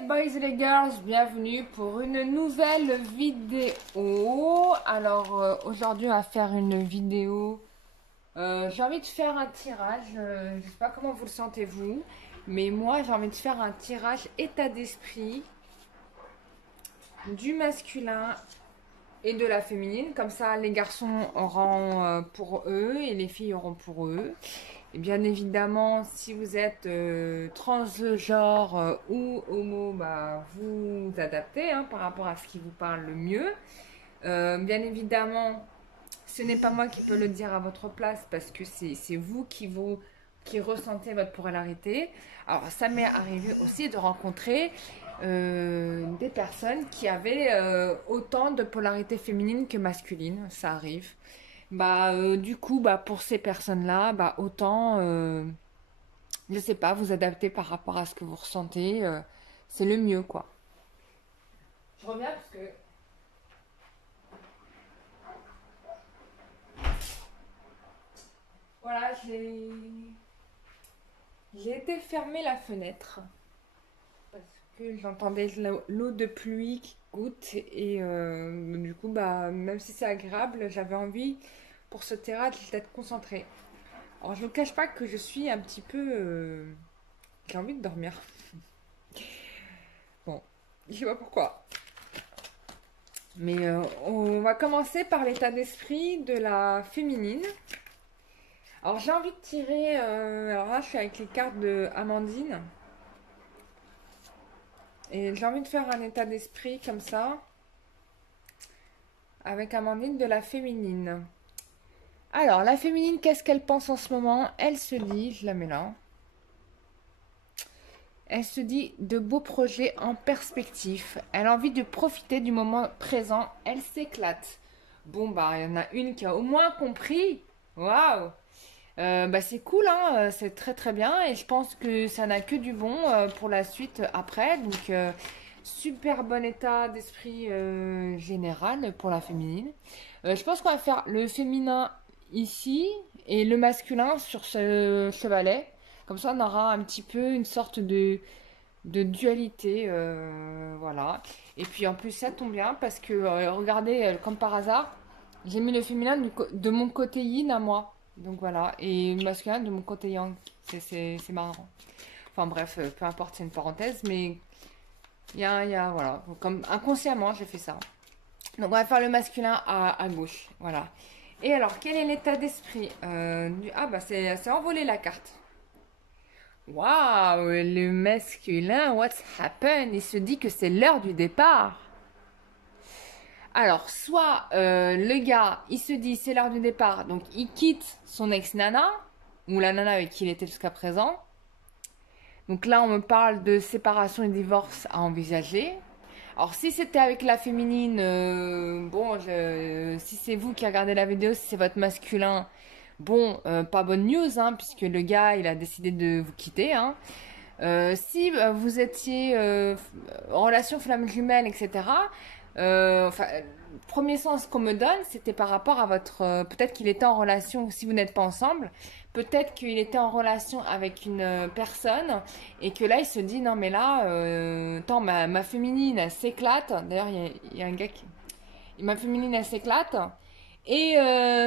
les boys et les girls, bienvenue pour une nouvelle vidéo. Alors aujourd'hui on va faire une vidéo, j'ai envie de faire un tirage, je sais pas comment vous le sentez vous, mais moi j'ai envie de faire un tirage état d'esprit du masculin et de la féminine. Comme ça les garçons auront pour eux et les filles auront pour eux. Et bien évidemment, si vous êtes transgenre ou homo, bah, vous adaptez hein, par rapport à ce qui vous parle le mieux. Bien évidemment, ce n'est pas moi qui peux le dire à votre place parce que c'est vous qui ressentez votre polarité. Alors, ça m'est arrivé aussi de rencontrer des personnes qui avaient autant de polarité féminine que masculine. Ça arrive. Bah, du coup, bah, pour ces personnes-là, bah, autant, je sais pas, vous adapter par rapport à ce que vous ressentez, c'est le mieux, quoi. Je reviens parce que... Voilà, j'ai été fermer la fenêtre parce que j'entendais l'eau de pluie qui goutte et du coup, bah, même si c'est agréable, j'avais envie pour ce tirage d'être concentrée. Alors, je ne cache pas que je suis un petit peu... j'ai envie de dormir. Bon, je sais pas pourquoi. Mais on va commencer par l'état d'esprit de la féminine. Alors, j'ai envie de tirer... alors là, je suis avec les cartes de Amandine. Et j'ai envie de faire un état d'esprit comme ça. Avec Amandine de la féminine. Alors, la féminine, qu'est-ce qu'elle pense en ce moment? Elle se dit, je la mets là. Elle se dit de beaux projets en perspective. Elle a envie de profiter du moment présent. Elle s'éclate. Bon, bah, il y en a une qui a au moins compris. Waouh! Bah, c'est cool, hein? C'est très très bien. Et je pense que ça n'a que du bon pour la suite après. Donc, super bon état d'esprit général pour la féminine. Je pense qu'on va faire le féminin ici et le masculin sur ce chevalet. Comme ça, on aura un petit peu une sorte de dualité. Voilà. Et puis en plus, ça tombe bien parce que, regardez, comme par hasard, j'ai mis le féminin de mon côté yin à moi. Donc voilà. Et le masculin de mon côté yang. C'est marrant. Enfin bref, peu importe, c'est une parenthèse. Mais voilà. Comme inconsciemment, j'ai fait ça. Donc on va faire le masculin à gauche. Voilà. Et alors, quel est l'état d'esprit Ah bah c'est envolé la carte. Waouh, le masculin, what's happened? Il se dit que c'est l'heure du départ. Alors, soit le gars, il se dit c'est l'heure du départ, donc il quitte son ex-nana, ou la nana avec qui il était jusqu'à présent. Donc là, on me parle de séparation et divorce à envisager. Alors, si c'était avec la féminine, si c'est vous qui regardez la vidéo, si c'est votre masculin, bon, pas bonne news, hein, puisque le gars, il a décidé de vous quitter, hein. Si vous étiez en relation flamme jumelle, etc., le premier sens qu'on me donne, c'était par rapport à votre... peut-être qu'il était en relation, si vous n'êtes pas ensemble, peut-être qu'il était en relation avec une personne et que là, il se dit, non mais là, attends, ma féminine, elle s'éclate. D'ailleurs, il y a un gars qui... Ma féminine, elle s'éclate. Et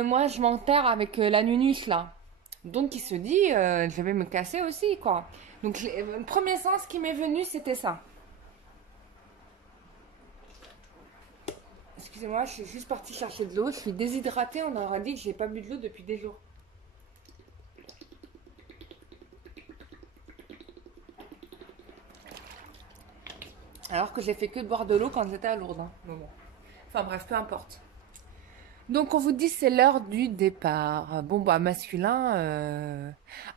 moi, je m'enterre avec la nunus, là. Donc, il se dit, je vais me casser aussi, quoi. Donc, le premier sens qui m'est venu, c'était ça. Excusez-moi, je suis juste partie chercher de l'eau. Je suis déshydratée. On aura dit que j'ai pas bu de l'eau depuis des jours. Alors que j'ai fait que de boire de l'eau quand j'étais à Lourdes. Hein. Bon. Enfin bref, peu importe. Donc on vous dit c'est l'heure du départ. Bon bah masculin.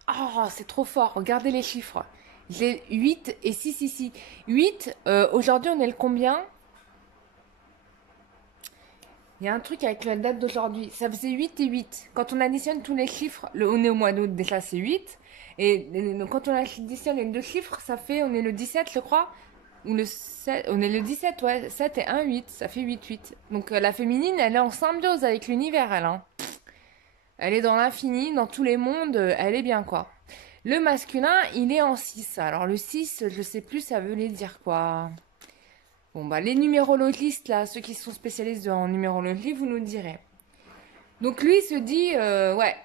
Oh, c'est trop fort. Regardez les chiffres. J'ai 8 et 6 ici. 8, aujourd'hui on est le combien? Il y a un truc avec la date d'aujourd'hui. Ça faisait 8 et 8. Quand on additionne tous les chiffres, on est au mois d'août, déjà c'est 8. Et donc quand on additionne les deux chiffres, ça fait, on est le 17 je crois. Ou le 7, on est le 17, ouais. 7 et 1, 8. Ça fait 8, 8. Donc la féminine, elle est en symbiose avec l'univers, elle. Hein. Elle est dans l'infini, dans tous les mondes, elle est bien, quoi. Le masculin, il est en 6. Alors le 6, je sais plus, ça veut dire quoi. Bon, bah les numérologistes, là, ceux qui sont spécialistes en numérologie, vous nous direz. Donc lui se dit, ouais,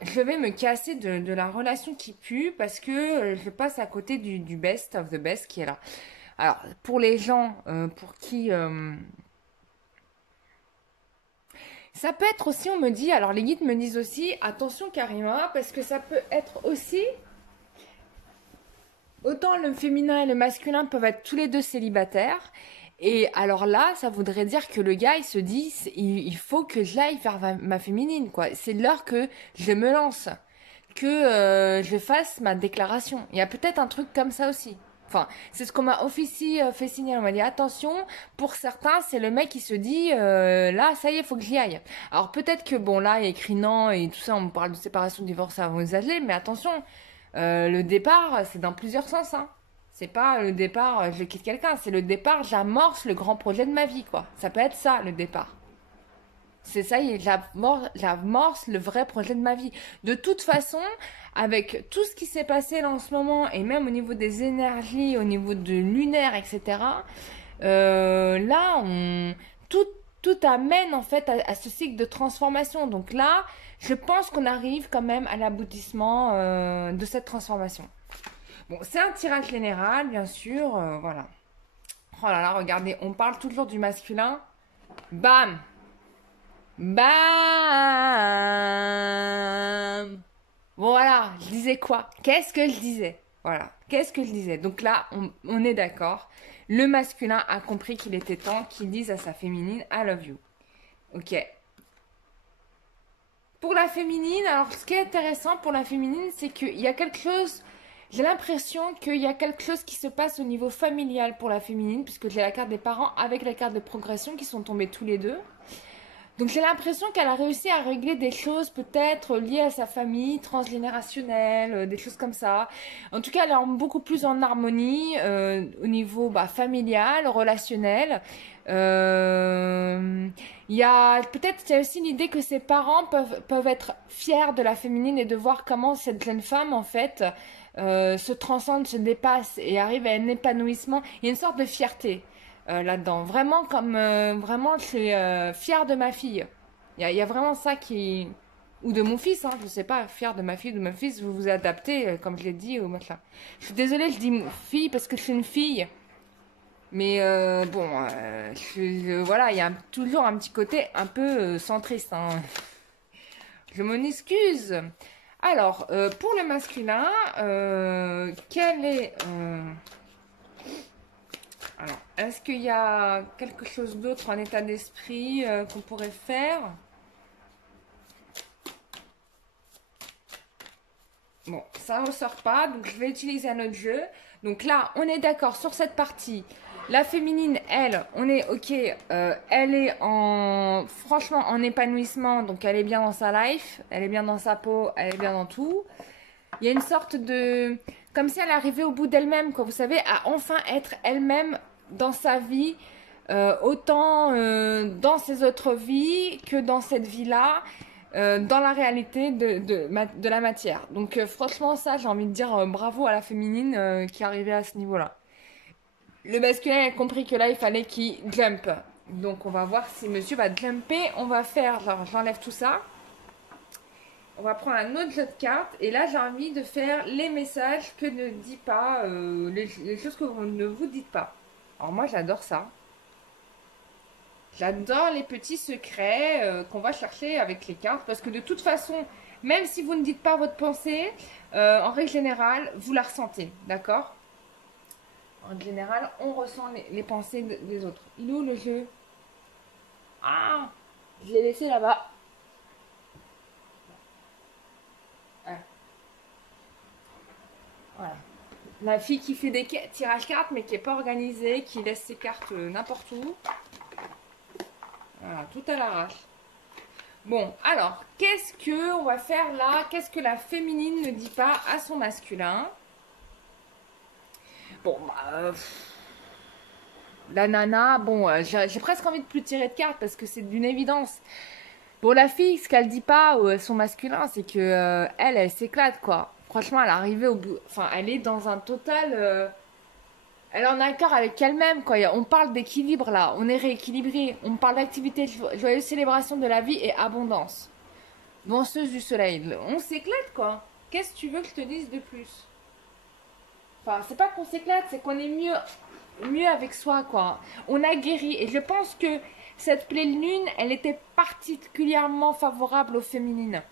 je vais me casser de la relation qui pue parce que je passe à côté du best of the best qui est là. Alors, pour les gens pour qui... ça peut être aussi, on me dit, alors les guides me disent aussi, attention Karima, parce que ça peut être aussi... Autant le féminin et le masculin peuvent être tous les deux célibataires. Et alors là, ça voudrait dire que le gars, il se dit, il faut que j'aille faire ma féminine, quoi. C'est l'heure que je me lance, que je fasse ma déclaration. Il y a peut-être un truc comme ça aussi. Enfin, c'est ce qu'on m'a fait signer. On m'a dit, attention, pour certains, c'est le mec qui se dit, là, ça y est, il faut que j'y aille. Alors peut-être que, bon, là, il y a écrit non et tout ça, on parle de séparation, de divorce avant les âgés, mais attention, le départ, c'est dans plusieurs sens, hein. C'est pas le départ, je quitte quelqu'un, c'est le départ, j'amorce le grand projet de ma vie, quoi. Ça peut être ça, le départ. C'est ça, j'amorce le vrai projet de ma vie. De toute façon, avec tout ce qui s'est passé là en ce moment, et même au niveau des énergies, au niveau de lunaire, etc., là, tout, tout amène en fait à ce cycle de transformation. Donc là, je pense qu'on arrive quand même à l'aboutissement de cette transformation. Bon, c'est un tirage général, bien sûr, voilà. Oh là là, regardez, on parle toujours du masculin. Bam! Bam! Voilà, je disais quoi? Qu'est-ce que je disais? Voilà, qu'est-ce que je disais? Donc là, on est d'accord. Le masculin a compris qu'il était temps qu'il dise à sa féminine I love you. Ok. Pour la féminine, alors ce qui est intéressant pour la féminine, c'est qu'il y a quelque chose. J'ai l'impression qu'il y a quelque chose qui se passe au niveau familial pour la féminine, puisque j'ai la carte des parents avec la carte de progression qui sont tombés tous les deux. Donc j'ai l'impression qu'elle a réussi à régler des choses peut-être liées à sa famille, transgénérationnelle, des choses comme ça. En tout cas, elle est beaucoup plus en harmonie au niveau familial, relationnel. Il y a peut-être aussi l'idée que ses parents peuvent être fiers de la féminine et de voir comment cette jeune femme en fait se transcende, se dépasse et arrive à un épanouissement. Il y a une sorte de fierté là-dedans. Vraiment comme vraiment je suis fière de ma fille. Il y a vraiment ça qui... Ou de mon fils, hein, je sais pas, fière de ma fille ou de mon fils, vous vous adaptez, comme je l'ai dit, au machin. Je suis désolée, je dis fille parce que je suis une fille. Mais bon, voilà, il y a toujours un petit côté un peu centriste, hein. Je m'en excuse. Alors, pour le masculin, quel est... alors, est-ce qu'il y a quelque chose d'autre en état d'esprit qu'on pourrait faire? Bon, ça ne ressort pas, donc je vais utiliser un autre jeu. Donc là, on est d'accord sur cette partie. La féminine, elle, on est ok, elle est franchement en épanouissement, donc elle est bien dans sa life, elle est bien dans sa peau, elle est bien dans tout. Il y a une sorte de... Comme si elle arrivait au bout d'elle-même, quoi. Vous savez, à enfin être elle-même dans sa vie, autant dans ses autres vies que dans cette vie-là, dans la réalité de la matière. Donc franchement, ça, j'ai envie de dire bravo à la féminine qui est arrivée à ce niveau-là. Le masculin a compris que là, il fallait qu'il jump. Donc on va voir si monsieur va jumper. On va faire, genre, j'enlève tout ça. On va prendre un autre jeu de cartes. Et là, j'ai envie de faire les messages que ne dit pas, les choses que vous ne vous dites pas. Alors moi, j'adore ça. J'adore les petits secrets qu'on va chercher avec les cartes. Parce que de toute façon, même si vous ne dites pas votre pensée, en règle générale, vous la ressentez. D'accord? En général, on ressent les pensées des autres. Il est où le jeu? Ah! Je l'ai laissé là-bas. Voilà. La fille qui fait des tirages cartes mais qui n'est pas organisée, qui laisse ses cartes n'importe où. Voilà, tout à l'arrache. Bon, alors, qu'est-ce que on va faire là? Qu'est-ce que la féminine ne dit pas à son masculin? Bon, la nana, bon, j'ai presque envie de plus tirer de cartes parce que c'est d'une évidence. Bon, la fille, ce qu'elle dit pas à son masculin, c'est que elle s'éclate, quoi. Franchement, elle est arrivée au bout. Enfin, elle est dans un total. Elle est en accord avec elle-même, quoi. On parle d'équilibre là. On est rééquilibré. On parle d'activité, joyeuse célébration de la vie et abondance. Danseuse du soleil. On s'éclate, quoi. Qu'est-ce que tu veux que je te dise de plus? Enfin, c'est pas qu'on s'éclate, c'est qu'on est mieux avec soi, quoi. On a guéri. Et je pense que cette pleine lune, elle était particulièrement favorable aux féminines.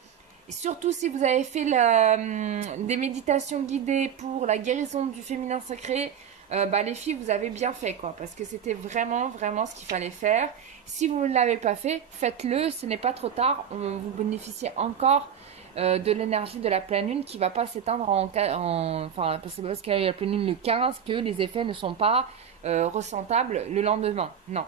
Et surtout si vous avez fait des méditations guidées pour la guérison du féminin sacré, bah, les filles, vous avez bien fait, quoi. Parce que c'était vraiment, vraiment ce qu'il fallait faire. Si vous ne l'avez pas fait, faites-le. Ce n'est pas trop tard. Vous bénéficiez encore de l'énergie de la pleine lune qui ne va pas s'éteindre enfin, c'est parce qu'il y a la pleine lune le 15 que les effets ne sont pas ressentables le lendemain. Non.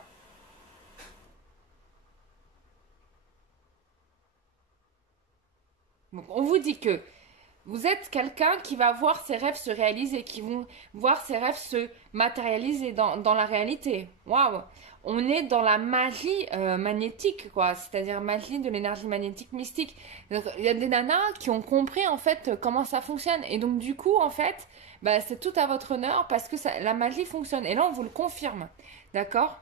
Donc, on vous dit que vous êtes quelqu'un qui va voir ses rêves se réaliser, qui vont voir ses rêves se matérialiser dans la réalité. Waouh! On est dans la magie magnétique, quoi. C'est-à-dire magie de l'énergie magnétique mystique. Donc, il y a des nanas qui ont compris, en fait, comment ça fonctionne. Et donc, du coup, en fait, bah, c'est tout à votre honneur parce que la magie fonctionne. Et là, on vous le confirme. D'accord?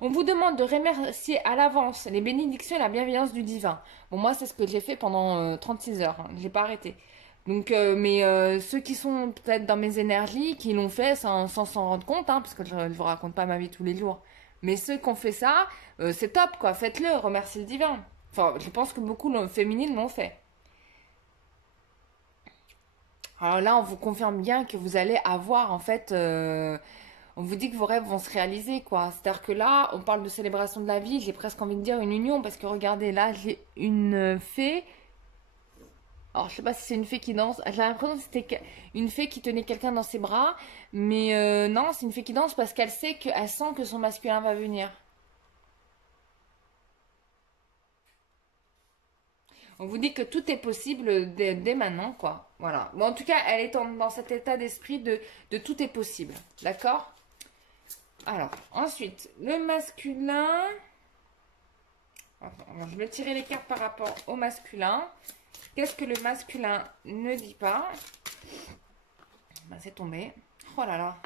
On vous demande de remercier à l'avance les bénédictions et la bienveillance du divin. Bon, moi, c'est ce que j'ai fait pendant 36 heures. Hein. J'ai pas arrêté. Donc, ceux qui sont peut-être dans mes énergies, qui l'ont fait sans s'en rendre compte, hein, parce que je ne vous raconte pas ma vie tous les jours. Mais ceux qui ont fait ça, c'est top, quoi. Faites-le, remerciez le divin. Enfin, je pense que beaucoup de féminines l'ont fait. Alors là, on vous confirme bien que vous allez avoir, en fait, on vous dit que vos rêves vont se réaliser, quoi. C'est-à-dire que là, on parle de célébration de la vie, j'ai presque envie de dire une union, parce que regardez, là, j'ai une fée. Alors, je sais pas si c'est une fée qui danse. J'ai l'impression que c'était une fée qui tenait quelqu'un dans ses bras. Mais non, c'est une fée qui danse parce qu'elle sent que son masculin va venir. On vous dit que tout est possible dès maintenant, quoi. Voilà. Bon, en tout cas, elle est dans cet état d'esprit de tout est possible. D'accord? Alors, ensuite, le masculin. Enfin, je vais tirer les cartes par rapport au masculin. Qu'est-ce que le masculin ne dit pas? Ben, c'est tombé. Oh là là.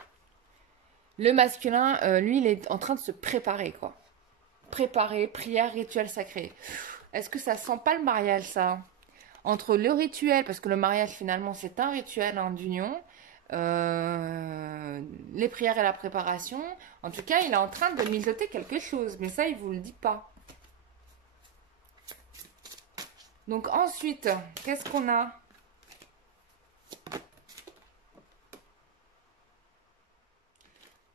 Le masculin, lui, il est en train de se préparer, quoi. Préparer, prière, rituel sacré. Est-ce que ça sent pas le mariage, ça? Entre le rituel, parce que le mariage, finalement, c'est un rituel hein, d'union, les prières et la préparation. En tout cas, il est en train de mijoter quelque chose, mais ça, il vous le dit pas. Donc ensuite, qu'est-ce qu'on a?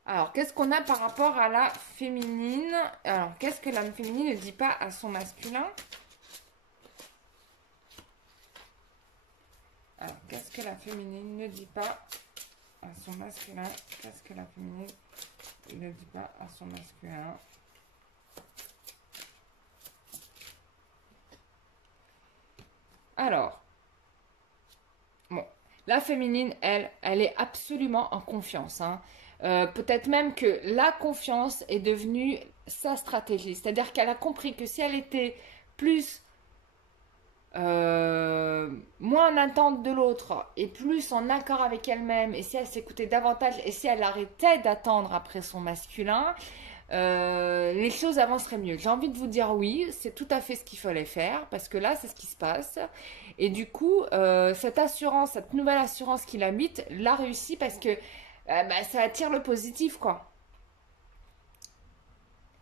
Alors, qu'est-ce qu'on a par rapport à la féminine? Alors, qu'est-ce que la féminine ne dit pas à son masculin? Alors, qu'est-ce que la féminine ne dit pas à son masculin? Qu'est-ce que la féminine ne dit pas à son masculin? Alors, bon, la féminine, elle est absolument en confiance. Hein. Peut-être même que la confiance est devenue sa stratégie. C'est-à-dire qu'elle a compris que si elle était plus moins en attente de l'autre et plus en accord avec elle-même, et si elle s'écoutait davantage et si elle arrêtait d'attendre après son masculin, les choses avanceraient mieux. J'ai envie de vous dire oui, c'est tout à fait ce qu'il fallait faire parce que là, c'est ce qui se passe. Et du coup, cette assurance, cette nouvelle assurance qu'il habite, l'a réussi parce que bah, ça attire le positif, quoi.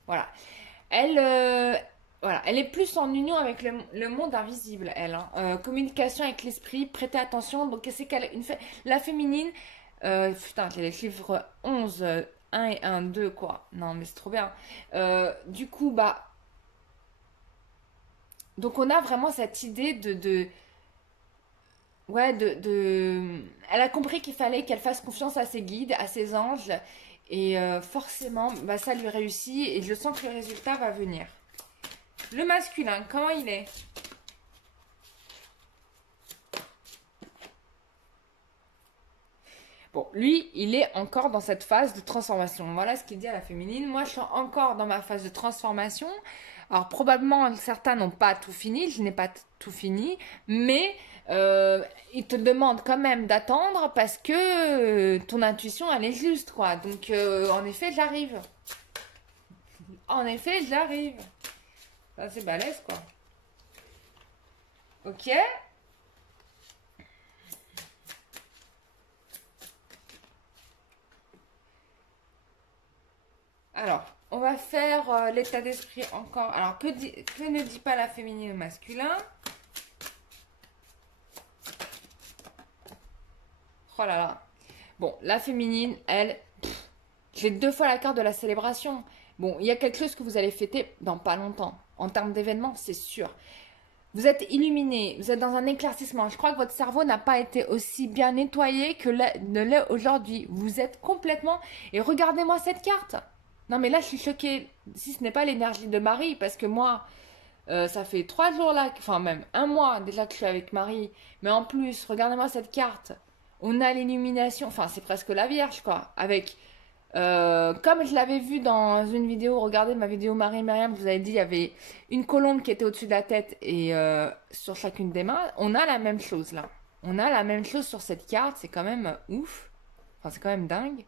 Voilà. Elle, voilà. Elle est plus en union avec le monde invisible, elle. Hein. Communication avec l'esprit, prêtez attention. Donc, c'est qu'elle la féminine. Putain, j'ai les chiffres 11, 1 et 1, 2, quoi. Non, mais c'est trop bien. Du coup, bah. Donc, on a vraiment cette idée ouais, elle a compris qu'il fallait qu'elle fasse confiance à ses guides, à ses anges. Et forcément, bah, ça lui réussit. Et je sens que le résultat va venir. Le masculin, comment il est? Bon, lui, il est encore dans cette phase de transformation. Voilà ce qu'il dit à la féminine. Moi, je suis encore dans ma phase de transformation. Alors, probablement, certains n'ont pas tout fini. Je n'ai pas tout fini. Mais il te demande quand même d'attendre parce que ton intuition, elle est juste, quoi. Donc, en effet, j'arrive. En effet, j'arrive. Ça, c'est balèze, quoi. Ok. Alors, on va faire l'état d'esprit encore. Alors, que ne dit pas la féminine au masculin? Oh là là. Bon, la féminine, elle, j'ai 2 fois la carte de la célébration. Bon, il y a quelque chose que vous allez fêter dans pas longtemps. En termes d'événements, c'est sûr. Vous êtes illuminé, vous êtes dans un éclaircissement. Je crois que votre cerveau n'a pas été aussi bien nettoyé que ne l'est aujourd'hui. Vous êtes complètement... Et regardez-moi cette carte. Non mais là, je suis choquée. Si ce n'est pas l'énergie de Marie, parce que moi, ça fait 3 jours là, enfin même 1 mois déjà que je suis avec Marie. Mais en plus, regardez-moi cette carte. On a l'illumination, enfin c'est presque la Vierge quoi. Avec, comme je l'avais vu dans une vidéo, regardez ma vidéo Marie et Myriam, je vous avais dit, il y avait une colombe qui était au-dessus de la tête et sur chacune des mains. On a la même chose là. On a la même chose sur cette carte, c'est quand même ouf. Enfin c'est quand même dingue.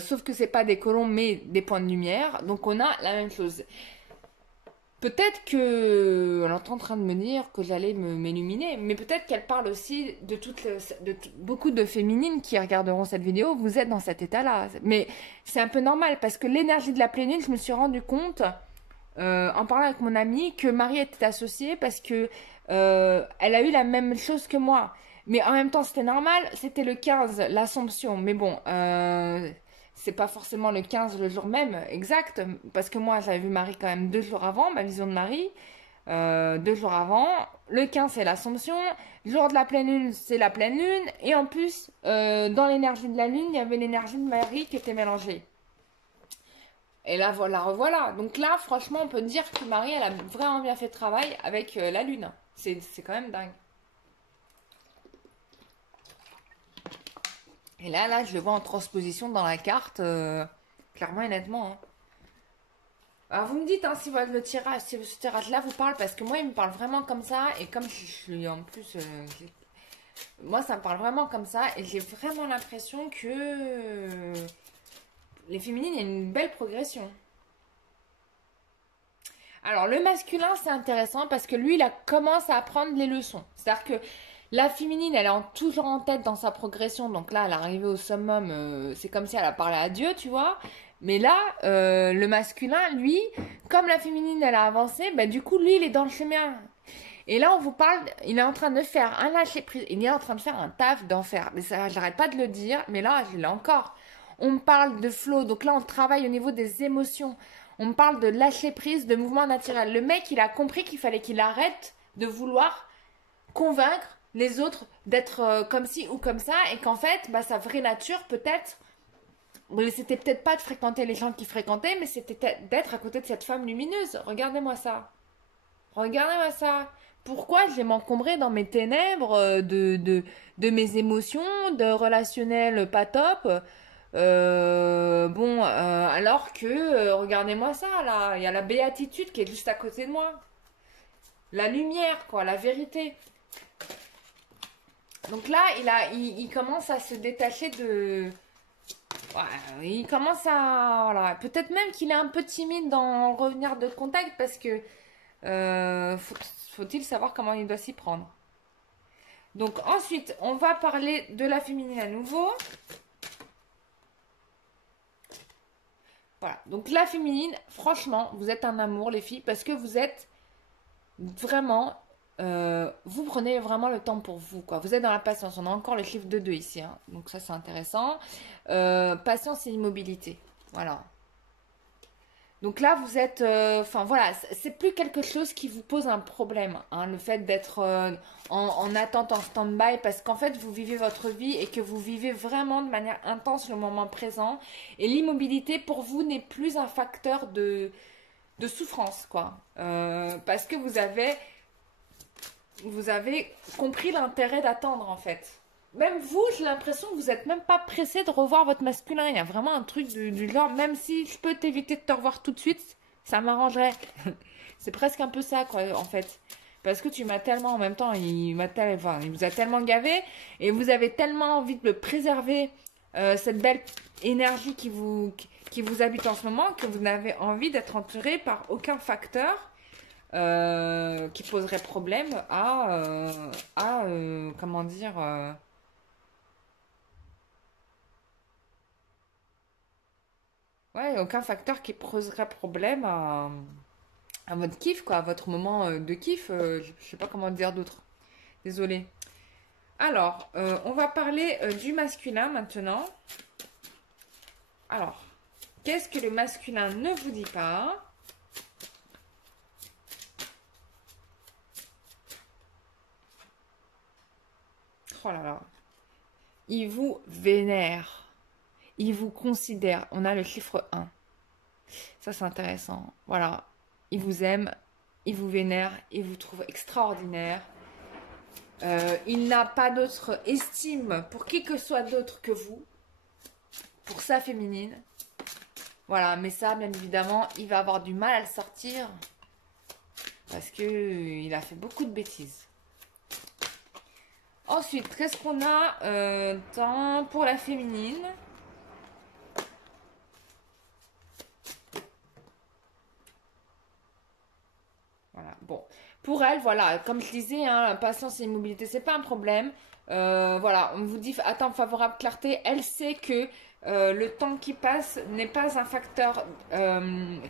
Sauf que c'est pas des colombes mais des points de lumière. Donc on a la même chose. Peut-être que elle est en train de me dire que j'allais m'illuminer, mais peut-être qu'elle parle aussi de beaucoup de féminines qui regarderont cette vidéo. Vous êtes dans cet état-là, mais c'est un peu normal parce que l'énergie de la pleine lune, je me suis rendu compte en parlant avec mon amie que Marie était associée parce que elle a eu la même chose que moi. Mais en même temps, c'était normal, c'était le 15, l'Assomption. Mais bon, c'est pas forcément le 15 le jour même exact, parce que moi j'avais vu Marie quand même 2 jours avant, ma vision de Marie, 2 jours avant. Le 15 c'est l'Assomption, le jour de la pleine lune c'est la pleine lune, et en plus, dans l'énergie de la lune, il y avait l'énergie de Marie qui était mélangée. Et là, voilà, revoilà. Donc là, franchement, on peut dire que Marie, elle a vraiment bien fait le travail avec la lune. C'est quand même dingue. Et là, je le vois en transposition dans la carte, clairement et nettement. Hein. Alors, vous me dites hein, si, si ce tirage-là vous parle, parce que moi, il me parle vraiment comme ça, et comme je suis en plus... moi, ça me parle vraiment comme ça, et j'ai vraiment l'impression que les féminines, il y a une belle progression. Alors, le masculin, c'est intéressant, parce que lui, il commence à apprendre les leçons. C'est-à-dire que la féminine, elle est toujours en tête dans sa progression. Donc là, elle est arrivée au summum. C'est comme si elle a parlé à Dieu, tu vois. Mais là, le masculin, lui, comme la féminine, elle a avancé, bah, du coup, lui, il est dans le chemin. Et là, on vous parle, il est en train de faire un lâcher-prise. Il est en train de faire un taf d'enfer. Mais ça, j'arrête pas de le dire. Mais là, je l'ai encore. On me parle de flow. Donc là, on travaille au niveau des émotions. On me parle de lâcher-prise, de mouvement naturel. Le mec, il a compris qu'il fallait qu'il arrête de vouloir convaincre les autres d'être comme ci ou comme ça et qu'en fait, bah, sa vraie nature peut-être, c'était peut-être pas de fréquenter les gens qu'il fréquentait, mais c'était d'être à côté de cette femme lumineuse. Regardez-moi ça. Regardez-moi ça. Pourquoi je vais m'encombrer dans mes ténèbres de mes émotions, de relationnel pas top alors que, regardez-moi ça, là, il y a la béatitude qui est juste à côté de moi. La lumière, quoi, la vérité. Donc là, il commence à se détacher de... Ouais, il commence à... Voilà. Peut-être même qu'il est un peu timide dans revenir de contact parce que... faut-il savoir comment il doit s'y prendre. Donc ensuite, on va parler de la féminine à nouveau. Voilà. Donc la féminine, franchement, vous êtes un amour les filles parce que vous êtes vraiment... vous prenez vraiment le temps pour vous, quoi. Vous êtes dans la patience. On a encore le chiffre de 2 ici, hein. Donc ça c'est intéressant. Patience et immobilité. Voilà. Donc là vous êtes, enfin voilà, c'est plus quelque chose qui vous pose un problème, hein, le fait d'être en attente, en stand-by, parce qu'en fait vous vivez votre vie et que vous vivez vraiment de manière intense le moment présent. Et l'immobilité pour vous n'est plus un facteur de souffrance, quoi. Parce que vous avez compris l'intérêt d'attendre en fait. Même vous, j'ai l'impression que vous n'êtes même pas pressé de revoir votre masculin. Il y a vraiment un truc du genre, même si je peux t'éviter de te revoir tout de suite, ça m'arrangerait. C'est presque un peu ça, quoi, en fait. Parce que tu m'as tellement, en même temps, enfin, il vous a tellement gavé et vous avez tellement envie de le préserver, cette belle énergie qui vous habite en ce moment, que vous n'avez envie d'être entouré par aucun facteur qui poserait problème comment dire, ouais, aucun facteur qui poserait problème à votre kiff, quoi, à votre moment de kiff. Je sais pas comment dire d'autre. Désolée. Alors, on va parler du masculin maintenant. Alors, qu'est-ce que le masculin ne vous dit pas? Oh là là. Il vous vénère. Il vous considère. On a le chiffre 1. Ça, c'est intéressant. Voilà. Il vous aime, il vous vénère, il vous trouve extraordinaire. Il n'a pas d'autre estime pour qui que soit d'autre que vous, pour sa féminine. Voilà, mais ça, bien évidemment, il va avoir du mal à le sortir parce que il a fait beaucoup de bêtises. Ensuite, qu'est-ce qu'on a pour la féminine? Voilà, bon. Pour elle, voilà, comme je disais, hein, patience et immobilité, c'est pas un problème. Voilà, on vous dit attends, favorable, clarté. Elle sait que le temps qui passe n'est pas un facteur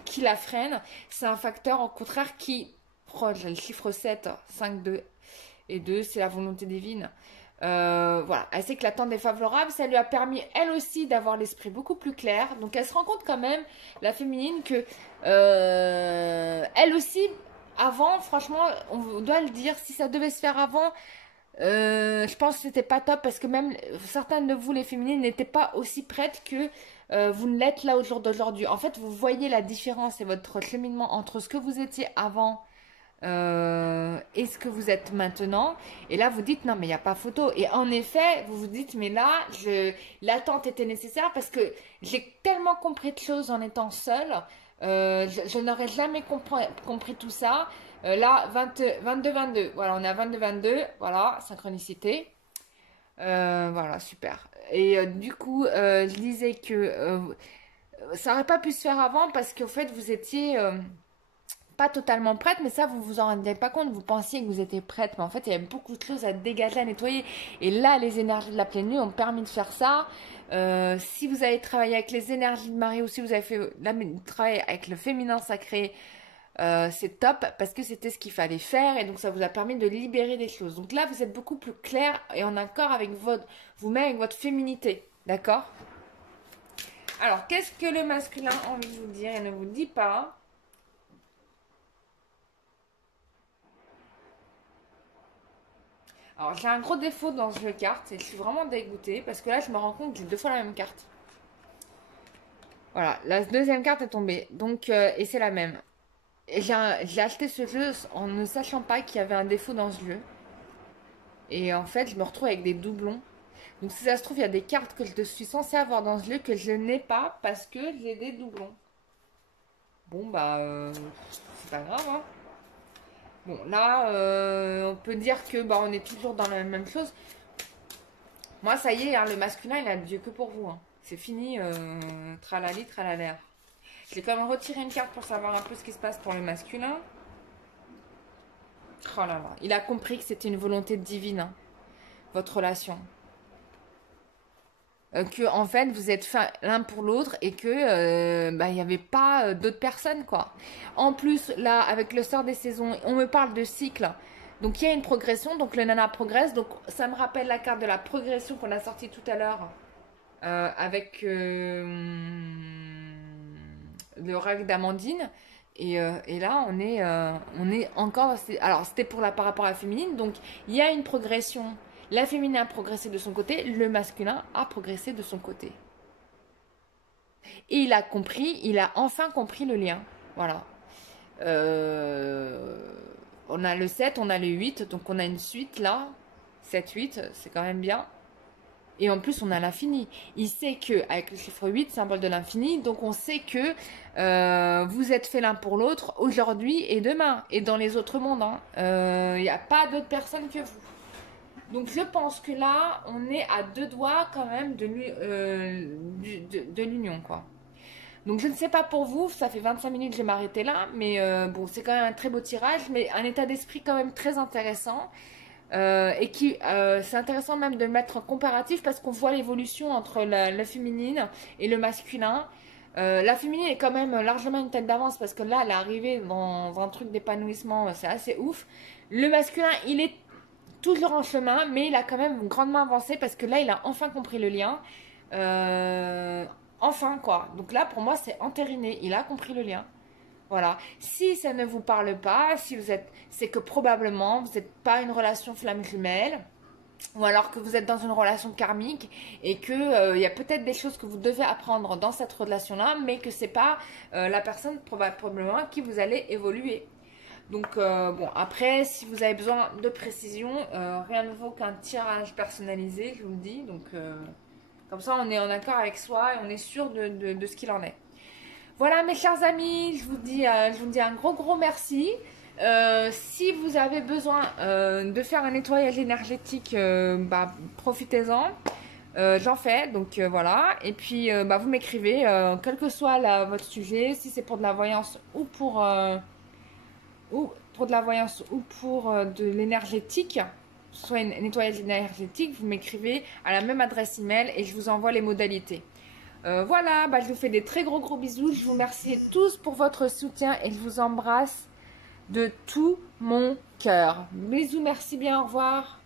qui la freine. C'est un facteur, au contraire, qui. Oh, j'ai le chiffre 7, 5, 2 et 2, c'est la volonté divine. Voilà, elle sait que l'attente est favorable. Ça lui a permis, elle aussi, d'avoir l'esprit beaucoup plus clair. Donc, elle se rend compte quand même, la féminine, que elle aussi. Avant, franchement, on doit le dire, si ça devait se faire avant, je pense que c'était pas top parce que même certaines de vous, les féminines, n'étaient pas aussi prêtes que vous ne l'êtes là au jour d'aujourd'hui. En fait, vous voyez la différence et votre cheminement entre ce que vous étiez avant et ce que vous êtes maintenant. Et là, vous dites non, mais il n'y a pas photo. Et en effet, vous vous dites mais là, l'attente était nécessaire parce que j'ai tellement compris de choses en étant seule. Je n'aurais jamais compris tout ça. Là, 22-22. Voilà, on est à 22-22. Voilà, synchronicité. Voilà, super. Et du coup, je disais que ça n'aurait pas pu se faire avant parce qu'au fait, vous étiez pas totalement prête, mais ça, vous vous en rendiez pas compte. Vous pensiez que vous étiez prête, mais en fait, il y avait beaucoup de choses à dégager, à nettoyer. Et là, les énergies de la pleine lune ont permis de faire ça. Si vous avez travaillé avec les énergies de Marie ou si vous avez fait travail avec le féminin sacré, c'est top parce que c'était ce qu'il fallait faire et donc ça vous a permis de libérer des choses. Donc là, vous êtes beaucoup plus clair et en accord avec vous-même, avec votre féminité. D'accord? Alors, qu'est-ce que le masculin a envie de vous dire et ne vous dit pas? Alors, j'ai un gros défaut dans ce jeu de cartes et je suis vraiment dégoûtée parce que là, je me rends compte que j'ai deux fois la même carte. Voilà, la deuxième carte est tombée. Donc, et c'est la même. J'ai acheté ce jeu en ne sachant pas qu'il y avait un défaut dans ce jeu. Et en fait, je me retrouve avec des doublons. Donc, si ça se trouve, il y a des cartes que je suis censée avoir dans ce jeu que je n'ai pas parce que j'ai des doublons. Bon, bah, c'est pas grave, hein. Bon, là, on peut dire que bah, on est toujours dans la même chose. Moi, ça y est, hein, le masculin, il a Dieu que pour vous. Hein. C'est fini, tralali, tralalaire. Je vais quand même retirer une carte pour savoir un peu ce qui se passe pour le masculin. Oh là là, il a compris que c'était une volonté divine, hein, votre relation. Que en fait vous êtes faits l'un pour l'autre et que bah, il n'y avait pas d'autres personnes quoi. En plus là avec le sort des saisons, on me parle de cycle. Donc il y a une progression, donc le nana progresse. Donc ça me rappelle la carte de la progression qu'on a sortie tout à l'heure avec le règle d'Amandine. Et là, on est encore. Alors, c'était par rapport à la féminine. Donc, il y a une progression. La féminine a progressé de son côté, le masculin a progressé de son côté. Et il a enfin compris le lien. Voilà. On a le 7, on a le 8, donc on a une suite là. 7, 8, c'est quand même bien. Et en plus, on a l'infini. Il sait que avec le chiffre 8, symbole de l'infini, donc on sait que vous êtes fait l'un pour l'autre aujourd'hui et demain, et dans les autres mondes. Il n'y a pas d'autres personnes que vous. Donc je pense que là, on est à 2 doigts quand même de l'union, quoi. Donc je ne sais pas pour vous, ça fait 25 minutes, je vais m'arrêter là, mais bon, c'est quand même un très beau tirage, mais un état d'esprit quand même très intéressant. Et qui, c'est intéressant même de le mettre en comparatif parce qu'on voit l'évolution entre la féminine et le masculin. La féminine est quand même largement une tête d'avance parce que là, elle est arrivée dans un truc d'épanouissement, c'est assez ouf. Le masculin, il est toujours en chemin, mais il a quand même grandement avancé parce que là, il a enfin compris le lien. Enfin, quoi. Donc là, pour moi, c'est entériné. Il a compris le lien. Voilà. Si ça ne vous parle pas, si vous êtes, c'est que probablement vous n'êtes pas une relation flamme jumelle, ou alors que vous êtes dans une relation karmique et que y a peut-être des choses que vous devez apprendre dans cette relation-là, mais que c'est pas la personne probablement qui vous allez évoluer. Donc bon, après, si vous avez besoin de précision, rien ne vaut qu'un tirage personnalisé, je vous le dis. Donc comme ça, on est en accord avec soi et on est sûr de ce qu'il en est. Voilà mes chers amis, je vous dis un gros merci. Si vous avez besoin de faire un nettoyage énergétique, profitez-en. J'en fais, donc voilà. Et puis vous m'écrivez, quel que soit votre sujet, si c'est pour de la voyance ou pour de l'énergétique, soit un nettoyage énergétique, vous m'écrivez à la même adresse email et je vous envoie les modalités. Voilà, je vous fais des très gros bisous. Je vous remercie tous pour votre soutien et je vous embrasse de tout mon cœur. Bisous, merci bien, au revoir.